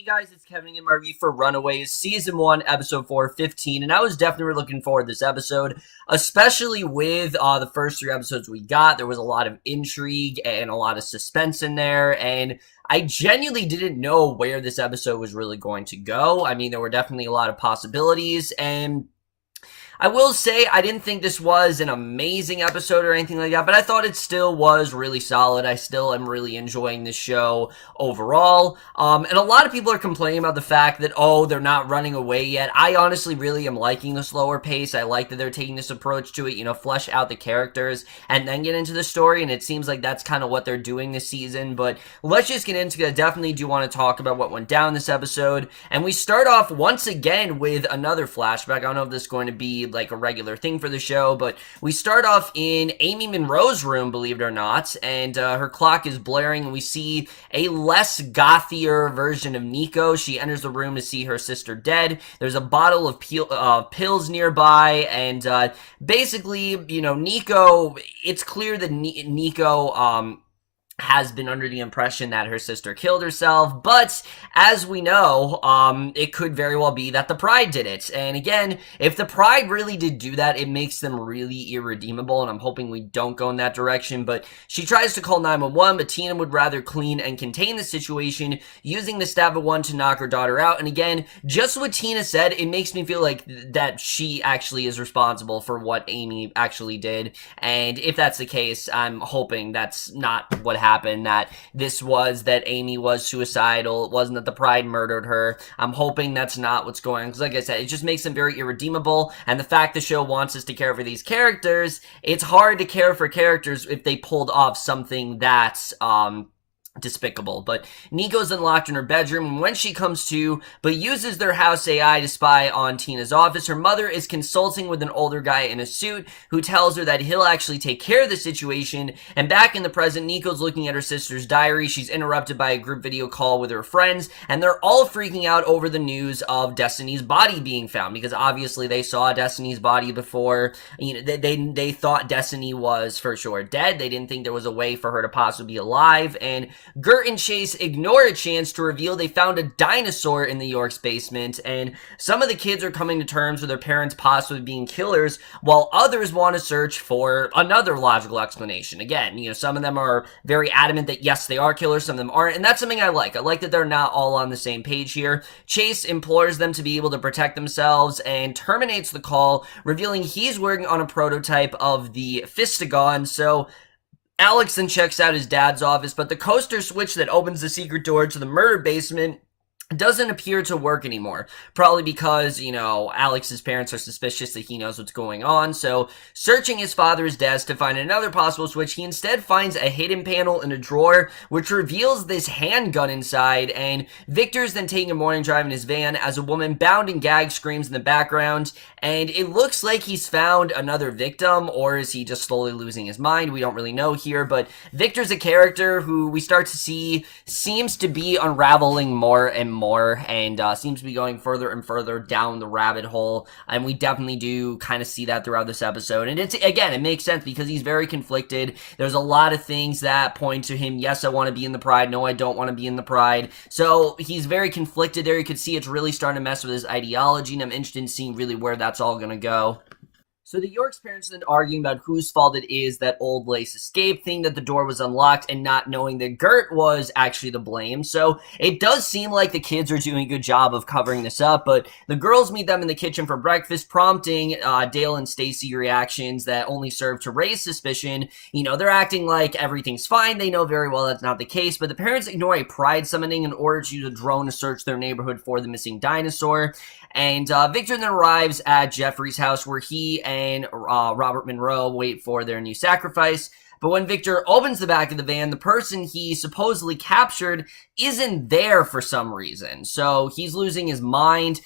Hey guys, it's Kevin and my review for Runaways, Season 1, Episode 4, 15, and I was definitely looking forward to this episode, especially with the first 3 episodes we got. There was a lot of intrigue and a lot of suspense in there, and I genuinely didn't know where this episode was really going to go. I mean, there were definitely a lot of possibilities, and I will say I didn't think this was an amazing episode or anything like that, but I thought it still was really solid. I still am really enjoying this show overall. And a lot of people are complaining about the fact that, oh, they're not running away yet. I honestly really am liking the slower pace. I like that they're taking this approach to it, flesh out the characters and then get into the story, and it seems like that's kind of what they're doing this season. But let's just get into it. I definitely do want to talk about what went down this episode. And we start off once again with another flashback. I don't know if this is going to be like a regular thing for the show, but we start off in Amy Monroe's room, believe it or not, and her clock is blaring, and we see a less gothier version of Nico. She enters the room to see her sister dead. There's a bottle of pills nearby, and basically, Nico, it's clear that Nico has been under the impression that her sister killed herself, but as we know, it could very well be that the Pride did it. And again, if the Pride really did do that, it makes them really irredeemable, and I'm hoping we don't go in that direction. But she tries to call 911, but Tina would rather clean and contain the situation, using the stab of one to knock her daughter out. And again, just what Tina said, it makes me feel like that she actually is responsible for what Amy actually did. And if that's the case, I'm hoping that's not what happened, that this was that Amy was suicidal. It wasn't that the Pride murdered her. I'm hoping that's not what's going on, because like I said, it just makes them very irredeemable, and the fact the show wants us to care for these characters, it's hard to care for characters if they pulled off something that's despicable. But Nico's unlocked in her bedroom, and when she comes to, but uses their house AI to spy on Tina's office, her mother is consulting with an older guy in a suit who tells her that he'll actually take care of the situation. And back in the present, Nico's looking at her sister's diary. She's interrupted by a group video call with her friends, and they're all freaking out over the news of Destiny's body being found, because obviously they saw Destiny's body before. They thought Destiny was for sure dead. They didn't think there was a way for her to possibly be alive, and Gert and Chase ignore a chance to reveal they found a dinosaur in the York's basement, and some of the kids are coming to terms with their parents possibly being killers, while others want to search for another logical explanation. Again, some of them are very adamant that yes, they are killers, some of them aren't, and that's something I like. I like that they're not all on the same page here. Chase implores them to be able to protect themselves and terminates the call, revealing he's working on a prototype of the Fistagon. So Alex then checks out his dad's office, but the coaster switch that opens the secret door to the murder basement doesn't appear to work anymore. Probably because, Alex's parents are suspicious that he knows what's going on. So, searching his father's desk to find another possible switch, he instead finds a hidden panel in a drawer, which reveals this handgun inside. And Victor's then taking a morning drive in his van as a woman bound and gagged screams in the background. And it looks like he's found another victim, or is he just slowly losing his mind? We don't really know here, but Victor's a character who we start to see seems to be unraveling more and more, and seems to be going further and further down the rabbit hole, and we definitely do kind of see that throughout this episode. And it makes sense because he's very conflicted. There's a lot of things that point to him, yes, I want to be in the Pride, no, I don't want to be in the Pride. So he's very conflicted there. You could see it's really starting to mess with his ideology, and I'm interested in seeing really where that's all gonna go. So the York's parents are then arguing about whose fault it is that old Lace escaped, thinking that the door was unlocked and not knowing that Gert was actually to blame. So it does seem like the kids are doing a good job of covering this up, but the girls meet them in the kitchen for breakfast, prompting Dale and Stacy reactions that only serve to raise suspicion. They're acting like everything's fine. They know very well that's not the case, but the parents ignore a Pride summoning in order to use a drone to search their neighborhood for the missing dinosaur. And Victor then arrives at Jeffrey's house, where he and Robert Monroe wait for their new sacrifice. But when Victor opens the back of the van, the person he supposedly captured isn't there for some reason. So he's losing his mind.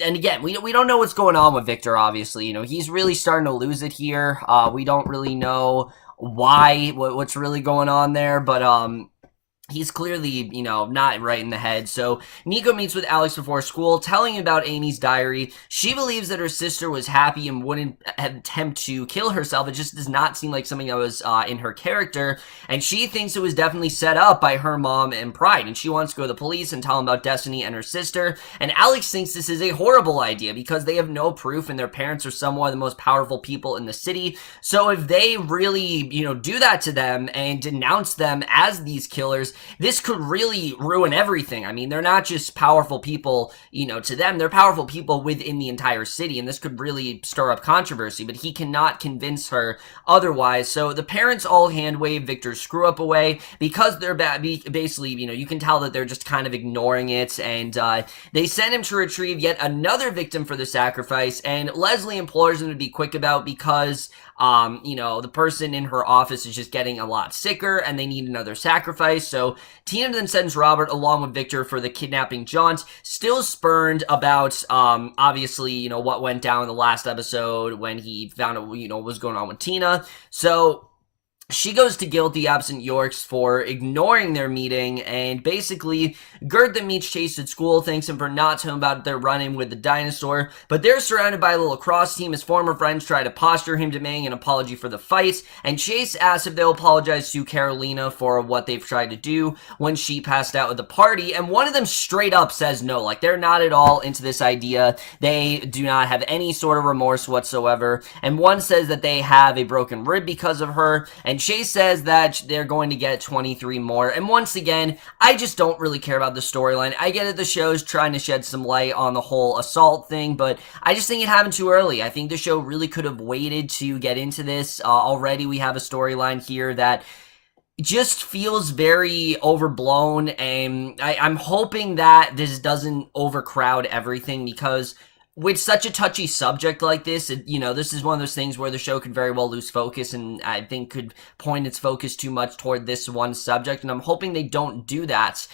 And again, we don't know what's going on with Victor, obviously. He's really starting to lose it here. We don't really know what's really going on there, but he's clearly, not right in the head. So Nico meets with Alex before school, telling him about Amy's diary. She believes that her sister was happy and wouldn't attempt to kill herself. It just does not seem like something that was in her character. And she thinks it was definitely set up by her mom and Pride. And she wants to go to the police and tell them about Destiny and her sister. And Alex thinks this is a horrible idea because they have no proof and their parents are somewhat the most powerful people in the city. So if they really, do that to them and denounce them as these killers, this could really ruin everything. I mean, they're not just powerful people, to them, they're powerful people within the entire city, and this could really stir up controversy, but he cannot convince her otherwise. So the parents all hand wave Victor's screw up away because they're basically, you can tell that they're just kind of ignoring it, and they send him to retrieve yet another victim for the sacrifice, and Leslie implores him to be quick about because the person in her office is just getting a lot sicker and they need another sacrifice. So Tina then sends Robert along with Victor for the kidnapping jaunt, still spurned about, obviously, what went down in the last episode when he found out, what was going on with Tina. So she goes to guilt the absent Yorks for ignoring their meeting, and basically, Gert that meets Chase at school thanks him for not telling him about their run-in with the dinosaur, but they're surrounded by a little lacrosse team. His former friends try to posture him demanding an apology for the fight, and Chase asks if they'll apologize to Carolina for what they've tried to do when she passed out at the party, and one of them straight up says no, like they're not at all into this idea. They do not have any sort of remorse whatsoever, and one says that they have a broken rib because of her, and Chase says that they're going to get 23 more. And once again, I just don't really care about the storyline. I get it, the show's trying to shed some light on the whole assault thing, but I just think it happened too early. I think the show really could have waited to get into this. Already we have a storyline here that just feels very overblown, and I'm hoping that this doesn't overcrowd everything, because with such a touchy subject like this, this is one of those things where the show could very well lose focus, and I think could point its focus too much toward this one subject, and I'm hoping they don't do that,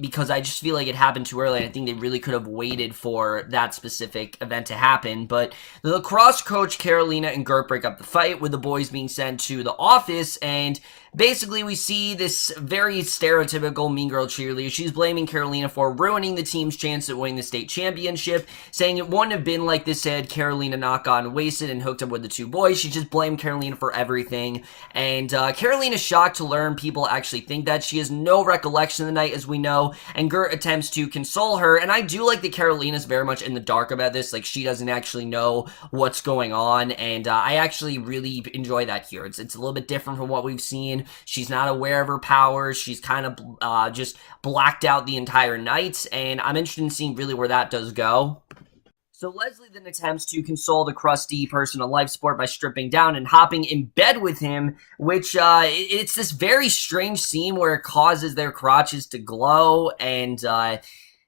because I just feel like it happened too early, and I think they really could have waited for that specific event to happen. But the lacrosse coach, Carolina, and Gert break up the fight, with the boys being sent to the office, and basically, we see this very stereotypical mean girl cheerleader. She's blaming Carolina for ruining the team's chance at winning the state championship, saying it wouldn't have been like this had Carolina not gotten wasted and hooked up with the two boys. She just blamed Carolina for everything. And Carolina's shocked to learn people actually think that. She has no recollection of the night, as we know, and Gert attempts to console her. And I do like that Carolina's very much in the dark about this. Like, she doesn't actually know what's going on, and I actually really enjoy that here. It's a little bit different from what we've seen. She's not aware of her powers. She's kind of just blacked out the entire night, and I'm interested in seeing really where that does go. So Leslie then attempts to console the crusty person on life support by stripping down and hopping in bed with him, which it's this very strange scene where it causes their crotches to glow, and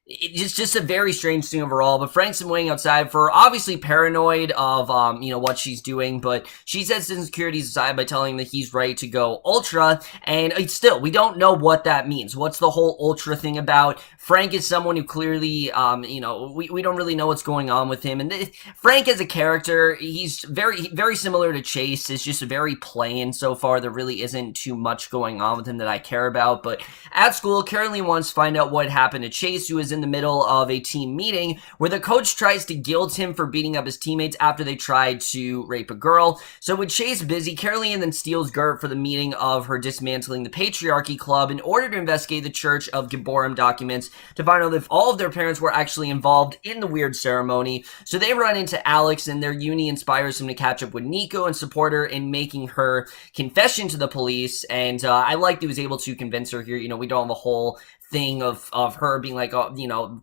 it's just a very strange scene overall. But Frank's been waiting outside for, obviously paranoid of, what she's doing, but she sets his insecurities aside by telling him that he's ready to go ultra, and still, we don't know what that means. What's the whole ultra thing about? Frank is someone who clearly, we don't really know what's going on with him, and Frank as a character, he's very, very similar to Chase. It's just very plain so far. There really isn't too much going on with him that I care about, but at school, Caroline wants to find out what happened to Chase, who is in the middle of a team meeting where the coach tries to guilt him for beating up his teammates after they tried to rape a girl. So with Chase busy, Caroline then steals Gert for the meeting of her dismantling the patriarchy club in order to investigate the Church of Gibborim documents to find out if all of their parents were actually involved in the weird ceremony. So they run into Alex, and their uni inspires him to catch up with Nico and support her in making her confession to the police. And I like that he was able to convince her here. We don't have a whole thing of her being like,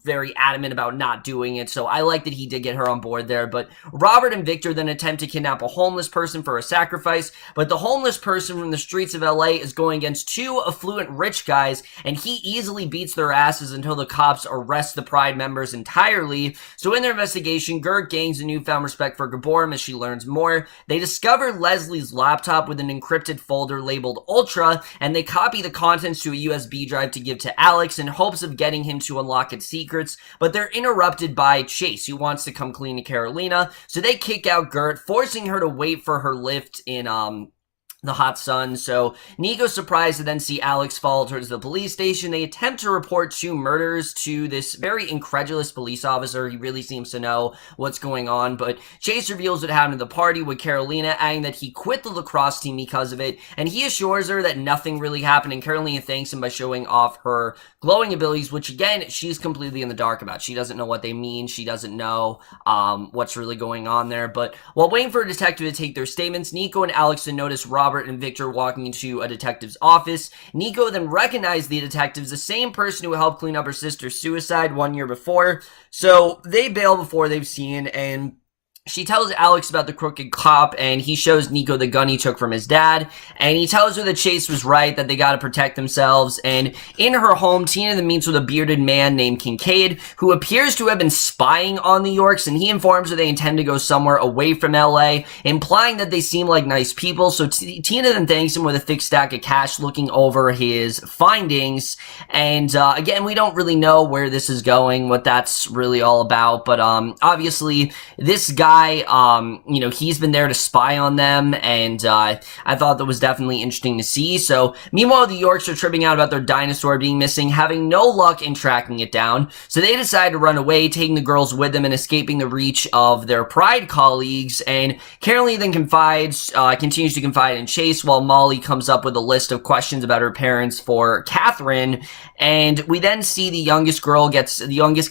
very adamant about not doing it. So I like that he did get her on board there. But Robert and Victor then attempt to kidnap a homeless person for a sacrifice. But the homeless person from the streets of LA is going against two affluent rich guys, and he easily beats their asses until the cops arrest the Pride members entirely. So in their investigation, Gert gains a newfound respect for Gibborim as she learns more. They discover Leslie's laptop with an encrypted folder labeled Ultra, and they copy the contents to a USB drive to give to Alex in hopes of getting him to unlock its secrets, but they're interrupted by Chase, who wants to come clean to Carolina, so they kick out Gert, forcing her to wait for her lift in the hot sun. So Nico's surprised to then see Alex fall towards the police station. They attempt to report 2 murders to this very incredulous police officer. He really seems to know what's going on, but Chase reveals what happened at the party with Carolina, adding that he quit the lacrosse team because of it, and he assures her that nothing really happened, and Carolina thanks him by showing off her glowing abilities, which again, she's completely in the dark about. She doesn't know what they mean. She doesn't know what's really going on there. But while waiting for a detective to take their statements, Nico and Alex notice Robert and Victor walking into a detective's office. Nico then recognized the detectives, the same person who helped clean up her sister's suicide 1 year before. So they bail before they've seen, and she tells Alex about the crooked cop, and he shows Nico the gun he took from his dad, and he tells her that Chase was right, that they gotta protect themselves. And in her home, Tina then meets with a bearded man named Kincaid, who appears to have been spying on the Yorks, and he informs her they intend to go somewhere away from LA, implying that they seem like nice people. So Tina then thanks him with a thick stack of cash, looking over his findings. And again, we don't really know where this is going, what that's really all about, but obviously this guy, you know, he's been there to spy on them, and I thought that was definitely interesting to see. So meanwhile, the Yorks are tripping out about their dinosaur being missing, having no luck in tracking it down. So they decide to run away, taking the girls with them and escaping the reach of their Pride colleagues. And Caroline then continues to confide in Chase, while Molly comes up with a list of questions about her parents for Catherine. And we then see the youngest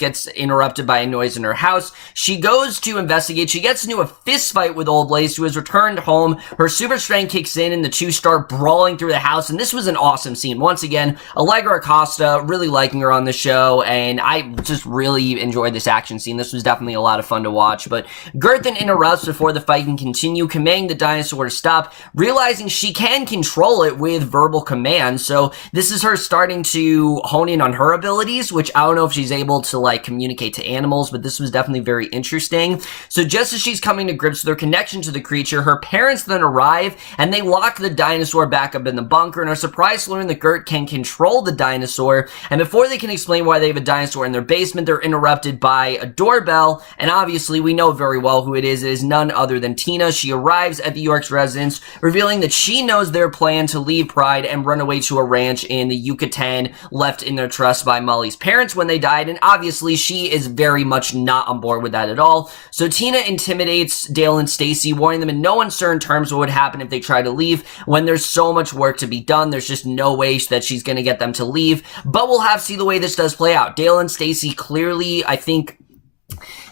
gets interrupted by a noise in her house. She goes to investigate. She gets into a fist fight with Old Lace, who has returned home. Her super strength kicks in, and the two start brawling through the house. And this was an awesome scene. Once again, Allegra Acosta, really liking her on the show, and I just really enjoyed this action scene. This was definitely a lot of fun to watch. But Gert then interrupts before the fight can continue, commanding the dinosaur to stop, realizing she can control it with verbal commands. So this is her starting to hone in on her abilities, which I don't know if she's able to like communicate to animals, but this was definitely very interesting. So just as she's coming to grips with her connection to the creature, her parents then arrive, and they lock the dinosaur back up in the bunker, and are surprised to learn that Gert can control the dinosaur. And before they can explain why they have a dinosaur in their basement, they're interrupted by a doorbell, and obviously we know very well who it is. It is none other than Tina. She arrives at the York's residence, revealing that she knows their plan to leave Pride and run away to a ranch in the Yucatan, left in their trust by Molly's parents when they died, and obviously she is very much not on board with that at all. So Tina intimidates Dale and Stacy, warning them in no uncertain terms what would happen if they try to leave, when there's so much work to be done. There's just no way that she's going to get them to leave, but we'll have to see the way this does play out. Dale and Stacy clearly, I think,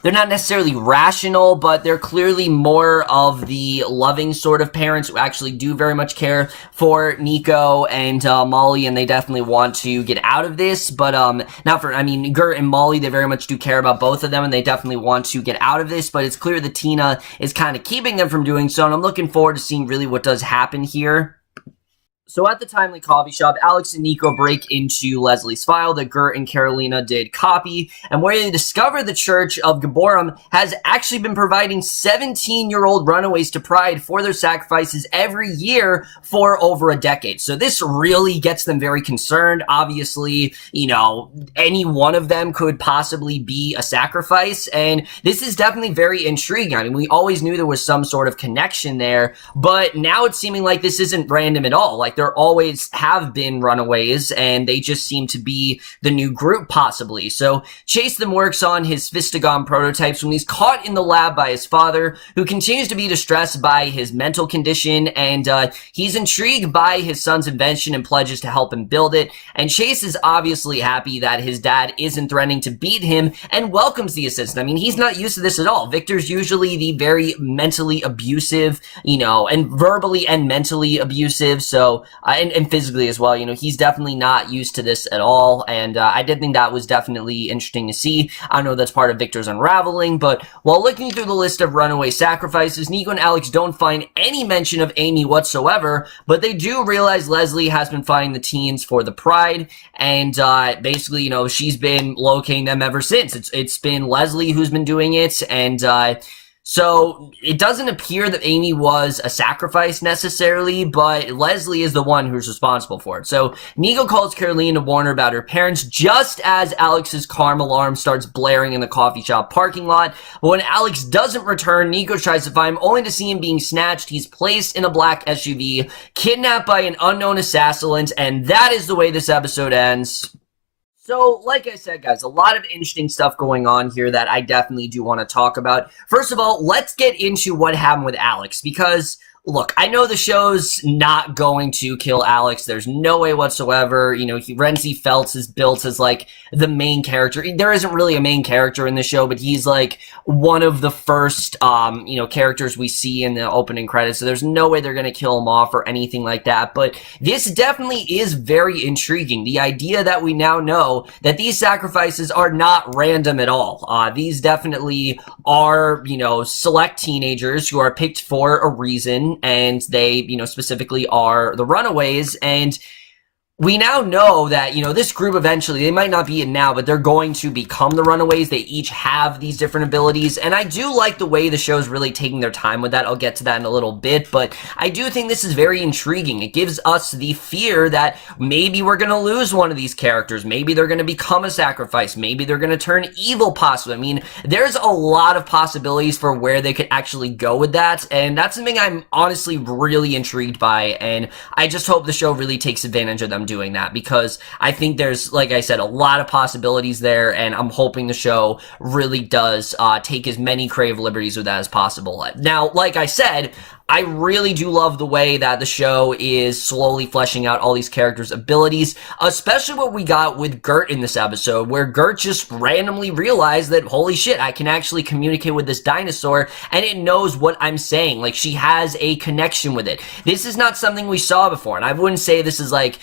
they're not necessarily rational, but they're clearly more of the loving sort of parents who actually do very much care for Nico and Molly, and they definitely want to get out of this. But Gert and Molly, they very much do care about both of them, and they definitely want to get out of this. But it's clear that Tina is kind of keeping them from doing so, and I'm looking forward to seeing really what does happen here. So at the Timely Coffee Shop, Alex and Nico break into Leslie's file that Gert and Carolina did copy, and where they discover the Church of Gaborum has actually been providing 17-year-old runaways to Pride for their sacrifices every year for over a decade. So this really gets them very concerned. Obviously, you know, any one of them could possibly be a sacrifice, and this is definitely very intriguing. I mean, we always knew there was some sort of connection there, but now it's seeming like this isn't random at all. Like, there always have been runaways, and they just seem to be the new group, possibly. So Chase then works on his Fistagon prototypes when he's caught in the lab by his father, who continues to be distressed by his mental condition, and he's intrigued by his son's invention and pledges to help him build it. And Chase is obviously happy that his dad isn't threatening to beat him and welcomes the assistant. I mean, he's not used to this at all. Victor's usually the very mentally abusive, you know, and verbally and mentally abusive, so and physically as well. You know, he's definitely not used to this at all, and I did think that was definitely interesting to see. I know that's part of Victor's unraveling, but while looking through the list of runaway sacrifices, Nico and Alex don't find any mention of Amy whatsoever, but they do realize Leslie has been finding the teens for the Pride, and basically, you know, she's been locating them ever since. It's been Leslie who's been doing it, and So it doesn't appear that Amy was a sacrifice necessarily, but Leslie is the one who's responsible for it. So Nico calls Caroline to warn her about her parents just as Alex's car alarm starts blaring in the coffee shop parking lot. But when Alex doesn't return, Nico tries to find him only to see him being snatched. He's placed in a black SUV, kidnapped by an unknown assailant, and that is the way this episode ends. So, like I said, guys, a lot of interesting stuff going on here that I definitely do want to talk about. First of all, let's get into what happened with Alex, because, look, I know the show's not going to kill Alex. There's no way whatsoever. You know, Rhenzy Feltz is built as, like, the main character. There isn't really a main character in the show, but he's, like, one of the first, characters we see in the opening credits. So there's no way they're going to kill him off or anything like that. But this definitely is very intriguing. The idea that we now know that these sacrifices are not random at all. These definitely are, select teenagers who are picked for a reason, and they, specifically are the Runaways, and we now know that, this group eventually, they might not be it now, but they're going to become the Runaways. They each have these different abilities, and I do like the way the show's really taking their time with that. I'll get to that in a little bit, but I do think this is very intriguing. It gives us the fear that maybe we're going to lose one of these characters. Maybe they're going to become a sacrifice. Maybe they're going to turn evil, possibly. I mean, there's a lot of possibilities for where they could actually go with that, and that's something I'm honestly really intrigued by, and I just hope the show really takes advantage of them doing that, because I think there's, like I said, a lot of possibilities there, and I'm hoping the show really does take as many creative liberties with that as possible. Now, like I said, I really do love the way that the show is slowly fleshing out all these characters' abilities, especially what we got with Gert in this episode, where Gert just randomly realized that, holy shit, I can actually communicate with this dinosaur, and it knows what I'm saying. Like, she has a connection with it. This is not something we saw before, and I wouldn't say this is like,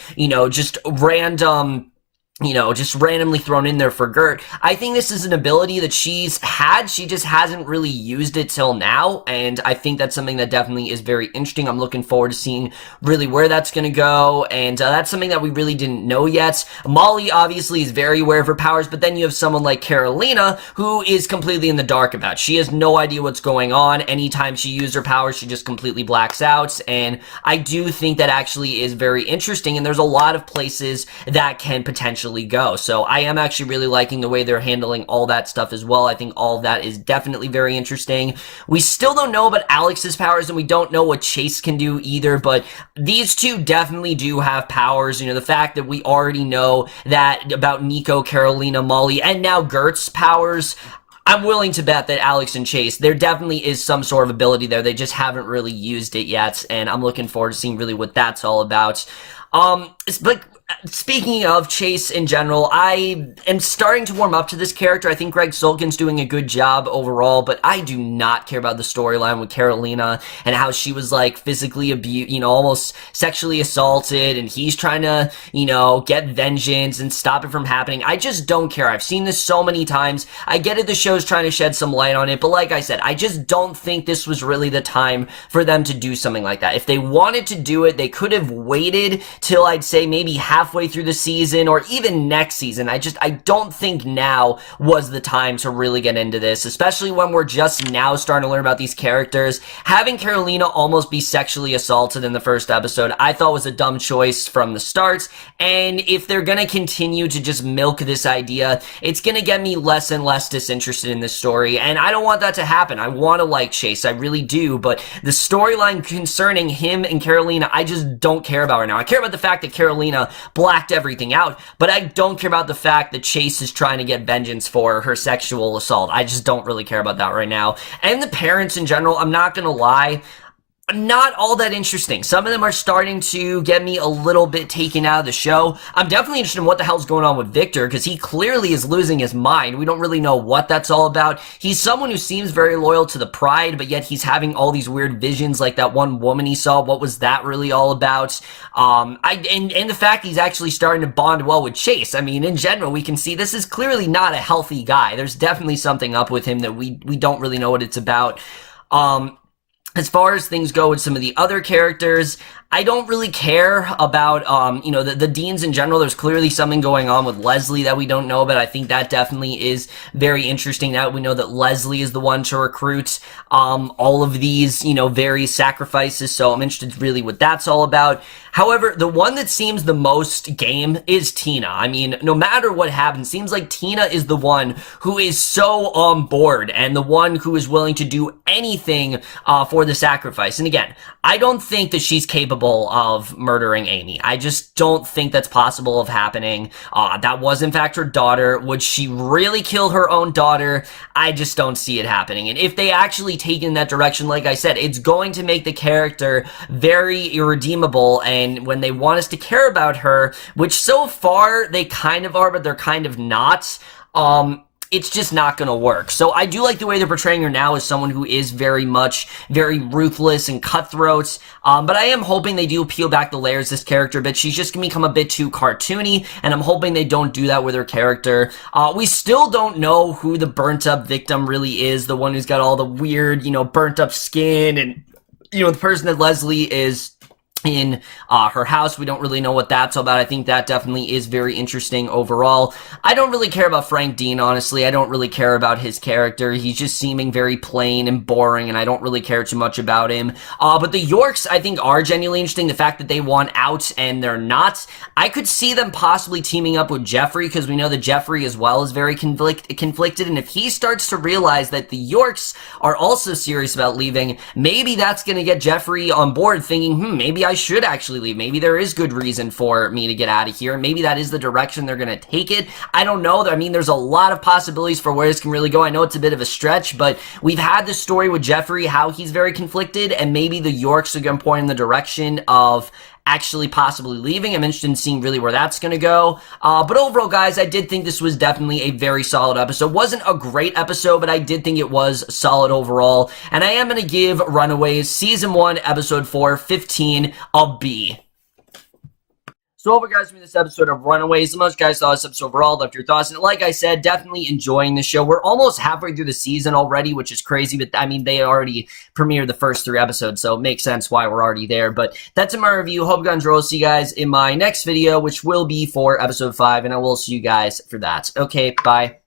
just random, just randomly thrown in there for Gert. I think this is an ability that she's had. She just hasn't really used it till now, and I think that's something that definitely is very interesting. I'm looking forward to seeing really where that's going to go, and that's something that we really didn't know yet. Molly obviously is very aware of her powers, but then you have someone like Carolina who is completely in the dark about. She has no idea what's going on. Anytime she uses her powers, she just completely blacks out, and I do think that actually is very interesting, and there's a lot of places that can potentially go. So I am actually really liking the way they're handling all that stuff as well. I think all of that is definitely very interesting. We still don't know about Alex's powers, and we don't know what Chase can do either, but these two definitely do have powers. The fact that we already know that about Nico, Carolina, Molly, and now Gert's powers, I'm willing to bet that Alex and Chase, there definitely is some sort of ability there. They just haven't really used it yet, and I'm looking forward to seeing really what that's all about. But speaking of Chase in general, I am starting to warm up to this character. I think Gregg Sulkin's doing a good job overall, but I do not care about the storyline with Carolina and how she was, like, physically abused, almost sexually assaulted, and he's trying to, get vengeance and stop it from happening. I just don't care. I've seen this so many times. I get it, the show's trying to shed some light on it, but like I said, I just don't think this was really the time for them to do something like that. If they wanted to do it, they could have waited till, I'd say, maybe halfway through the season or even next season. I don't think now was the time to really get into this, especially when we're just now starting to learn about these characters. Having Carolina almost be sexually assaulted in the first episode, I thought was a dumb choice from the start, and if they're gonna continue to just milk this idea, it's gonna get me less and less disinterested in this story, and I don't want that to happen. I want to like Chase, I really do, but the storyline concerning him and Carolina, I just don't care about right now. I care about the fact that Carolina blacked everything out, but I don't care about the fact that Chase is trying to get vengeance for her sexual assault. I just don't really care about that right now. And the parents in general, I'm not gonna lie, not all that interesting. Some of them are starting to get me a little bit taken out of the show. I'm definitely interested in what the hell's going on with Victor, because he clearly is losing his mind. We don't really know what that's all about. He's someone who seems very loyal to the Pride, but yet he's having all these weird visions, like that one woman he saw. What was that really all about? And the fact he's actually starting to bond well with Chase. I mean, in general, we can see this is clearly not a healthy guy. There's definitely something up with him that we don't really know what it's about. As far as things go with some of the other characters, I don't really care about, you know, the deans in general. There's clearly something going on with Leslie that we don't know, but I think that definitely is very interesting. Now we know that Leslie is the one to recruit all of these, you know, various sacrifices, so I'm interested really what that's all about. However, the one that seems the most game is Tina. I mean, no matter what happens, seems like Tina is the one who is so on board and the one who is willing to do anything for the sacrifice. And again, I don't think that she's capable of murdering Amy. I just don't think that's possible of happening. That was in fact her daughter. Would she really kill her own daughter? I just don't see it happening. And if they actually take in that direction, like I said, it's going to make the character very irredeemable. And when they want us to care about her, which so far they kind of are, but they're kind of not, it's just not going to work. So I do like the way they're portraying her now as someone who is very ruthless and cutthroat. But I am hoping they do peel back the layers of this character a bit. She's just going to become a bit too cartoony, and I'm hoping they don't do that with her character. We still don't know who the burnt up victim really is, the one who's got all the weird, you know, burnt up skin, and, you know, the person that Leslie is in her house. We don't really know what that's all about. I think that definitely is very interesting overall. I don't really care about Frank Dean, honestly. I don't really care about his character. He's just seeming very plain and boring, and I don't really care too much about him. But the Yorks, I think, are genuinely interesting. The fact that they want out and they're not. I could see them possibly teaming up with Jeffrey, because we know that Jeffrey as well is very conflicted, and if he starts to realize that the Yorks are also serious about leaving, maybe that's going to get Jeffrey on board thinking, maybe I should actually leave. Maybe there is good reason for me to get out of here, and maybe that is the direction they're going to take it. I don't know. I mean, there's a lot of possibilities for where this can really go. I know it's a bit of a stretch, but we've had this story with Jeffrey, how he's very conflicted, and maybe the Yorks are going to point in the direction of actually possibly leaving. I'm interested in seeing really where that's going to go. But overall, guys, I did think this was definitely a very solid episode. Wasn't a great episode, but I did think it was solid overall. And I am going to give Runaways Season 1, Episode 4, 15 a B. So over, guys, for this episode of Runaways, the most guys saw this episode overall, left your thoughts, and like I said, definitely enjoying the show. We're almost halfway through the season already, which is crazy, but I mean, they already premiered the first 3 episodes, so it makes sense why we're already there. But that's in my review. Hope you guys enjoy. I'll see you guys in my next video, which will be for episode 5, and I will see you guys for that. Okay, bye.